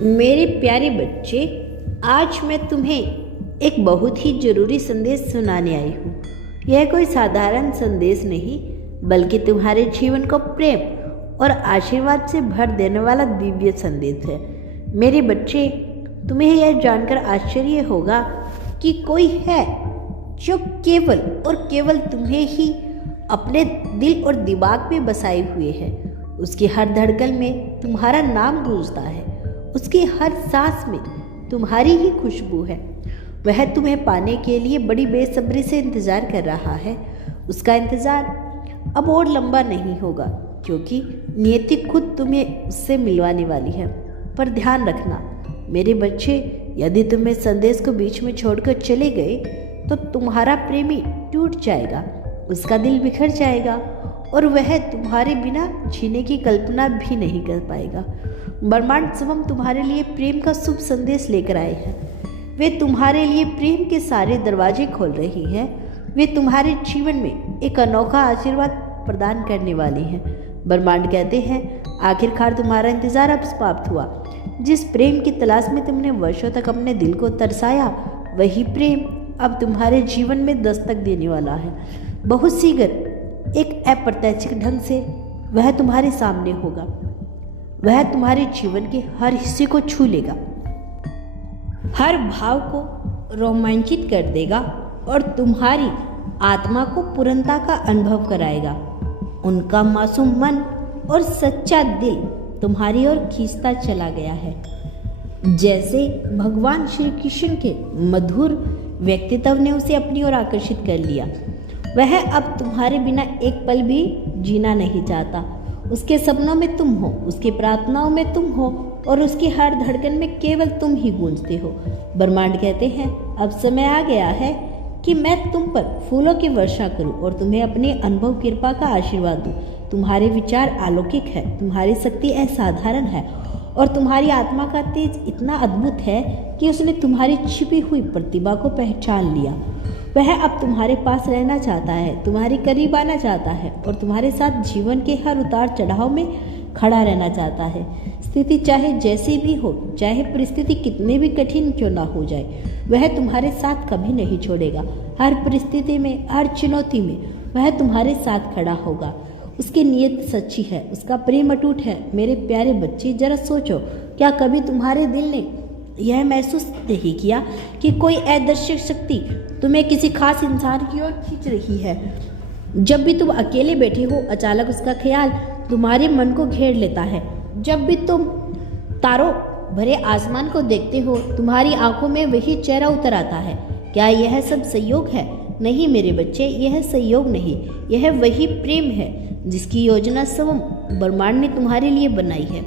मेरे प्यारे बच्चे, आज मैं तुम्हें एक बहुत ही ज़रूरी संदेश सुनाने आई हूँ। यह कोई साधारण संदेश नहीं, बल्कि तुम्हारे जीवन को प्रेम और आशीर्वाद से भर देने वाला दिव्य संदेश है। मेरे बच्चे, तुम्हें यह जानकर आश्चर्य होगा कि कोई है जो केवल और केवल तुम्हें ही अपने दिल और दिमाग में बसाए हुए है। उसकी हर धड़कन में तुम्हारा नाम गूंजता है, उसकी हर सांस में तुम्हारी ही खुशबू है। वह तुम्हें पाने के लिए बड़ी बेसब्री से इंतज़ार कर रहा है। उसका इंतज़ार अब और लंबा नहीं होगा, क्योंकि नियति खुद तुम्हें उससे मिलवाने वाली है। पर ध्यान रखना मेरे बच्चे, यदि तुम इस संदेश को बीच में छोड़कर चले गए तो तुम्हारा प्रेमी टूट जाएगा, उसका दिल बिखर जाएगा और वह तुम्हारे बिना जीने की कल्पना भी नहीं कर पाएगा। ब्रह्मांड स्वयं तुम्हारे लिए प्रेम का शुभ संदेश लेकर आए हैं। वे तुम्हारे लिए प्रेम के सारे दरवाजे खोल रही हैं। वे तुम्हारे जीवन में एक अनोखा आशीर्वाद प्रदान करने वाली हैं। ब्रह्मांड कहते हैं, आखिरकार तुम्हारा इंतजार अब समाप्त हुआ। जिस प्रेम की तलाश में तुमने वर्षों तक अपने दिल को तरसाया, वही प्रेम अब तुम्हारे जीवन में दस्तक देने वाला है। बहुत शीघ्र एक अप्रत्याशित ढंग से वह तुम्हारे सामने होगा। वह तुम्हारे जीवन के हर हिस्से को छू लेगा, हर भाव को रोमांचित कर देगा और तुम्हारी आत्मा को पूर्णता का अनुभव कराएगा। उनका मासूम मन और सच्चा दिल तुम्हारी ओर खींचता चला गया है। जैसे भगवान श्री कृष्ण के मधुर व्यक्तित्व ने उसे अपनी ओर आकर्षित कर लिया। वह अब तुम्हारे बिना एक पल भी जीना नहीं चाहता। उसके सपनों में तुम हो, उसकी प्रार्थनाओं में तुम हो और उसकी हर धड़कन में केवल तुम ही गूंजते हो। ब्रह्मांड कहते हैं, अब समय आ गया है कि मैं तुम पर फूलों की वर्षा करूं और तुम्हें अपने अनुभव कृपा का आशीर्वाद दूं। तुम्हारे विचार अलौकिक है, तुम्हारी शक्ति असाधारण है और तुम्हारी आत्मा का तेज इतना अद्भुत है कि उसने तुम्हारी छिपी हुई प्रतिभा को पहचान लिया। वह अब तुम्हारे पास रहना चाहता है, तुम्हारे करीब आना चाहता है और तुम्हारे साथ जीवन के हर उतार चढ़ाव में खड़ा रहना चाहता है। स्थिति चाहे जैसी भी हो, चाहे परिस्थिति कितनी भी कठिन क्यों ना हो जाए, वह तुम्हारे साथ कभी नहीं छोड़ेगा। हर परिस्थिति में, हर चुनौती में वह तुम्हारे साथ खड़ा होगा। उसकी नीयत सच्ची है, उसका प्रेम अटूट है। मेरे प्यारे बच्चे, जरा सोचो, क्या कभी तुम्हारे दिल ने यह महसूस नहीं किया कि कोई अदृश्य शक्ति तुम्हें किसी खास इंसान की ओर खींच रही है? जब भी तुम अकेले बैठे हो, अचानक उसका ख्याल तुम्हारे मन को घेर लेता है। जब भी तुम तारों भरे आसमान को देखते हो, तुम्हारी आंखों में वही चेहरा उतर आता है। क्या यह सब संयोग है? नहीं मेरे बच्चे, यह संयोग नहीं, यह वही प्रेम है जिसकी योजना स्वयं ब्रह्मांड ने तुम्हारे लिए बनाई है।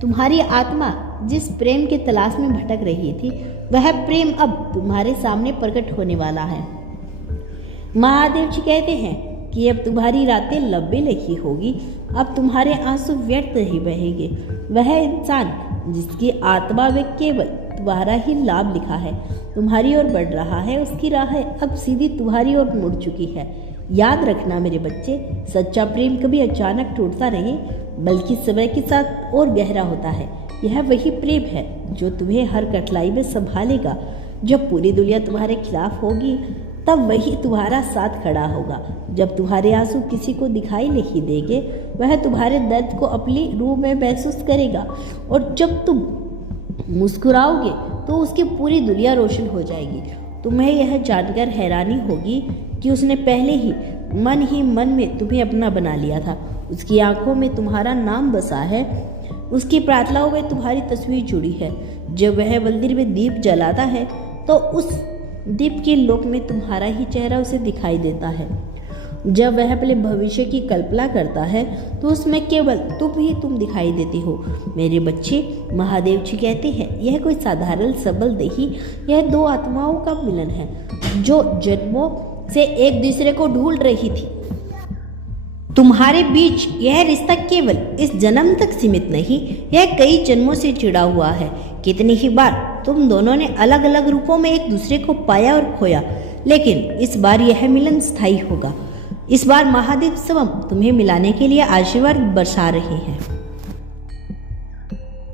तुम्हारी आत्मा जिस प्रेम की तलाश में भटक रही थी, वह प्रेम अब तुम्हारे सामने प्रकट होने वाला है। महादेव जी कहते हैं कि अब तुम्हारी रातें लंबी नहीं होगी, अब तुम्हारे आंसू व्यर्थ नहीं बहेंगे। वह इंसान जिसकी आत्मा में केवल तुम्हारा ही लाभ लिखा है, तुम्हारी ओर बढ़ रहा है, उसकी राह अब सीधी तुम्हारी ओर मुड़ चुकी है। याद रखना मेरे बच्चे, सच्चा प्रेम कभी अचानक टूटता नहीं, बल्कि समय के साथ और गहरा होता है। यह वही प्रेम है जो तुम्हें हर कठिनाई में संभालेगा। जब पूरी दुनिया तुम्हारे खिलाफ होगी, तब वही तुम्हारा साथ खड़ा होगा। जब तुम्हारे आंसू किसी को दिखाई नहीं देंगे, वह तुम्हारे दर्द को अपनी रूह में महसूस करेगा और जब तुम मुस्कुराओगे तो उसकी पूरी दुनिया रोशन हो जाएगी। तुम्हें यह जानकर हैरानी होगी कि उसने पहले ही मन में तुम्हें अपना बना लिया था। उसकी आंखों में तुम्हारा नाम बसा है, उसकी प्रार्थनाओं में तुम्हारी तस्वीर जुड़ी है। जब वह मंदिर में दीप जलाता है तो उस दीप के लोक में तुम्हारा ही चेहरा उसे दिखाई देता है। जब वह अपने भविष्य की कल्पना करता है तो उसमें केवल तुम दिखाई देते हो। मेरे बच्चे, महादेव जी कहते हैं, यह कोई साधारण सबल नहीं, यह दो आत्माओं का मिलन है जो जन्मों से एक दूसरे को ढूंढ रही थी। तुम्हारे बीच यह रिश्ता केवल इस जन्म तक सीमित नहीं, यह कई जन्मों से जुड़ा हुआ है। कितनी ही बार तुम दोनों ने अलग अलग रूपों में एक दूसरे को पाया और खोया, लेकिन इस बार यह मिलन स्थायी होगा। इस बार महादेव स्वयं तुम्हें मिलाने के लिए आशीर्वाद बरसा रहे हैं।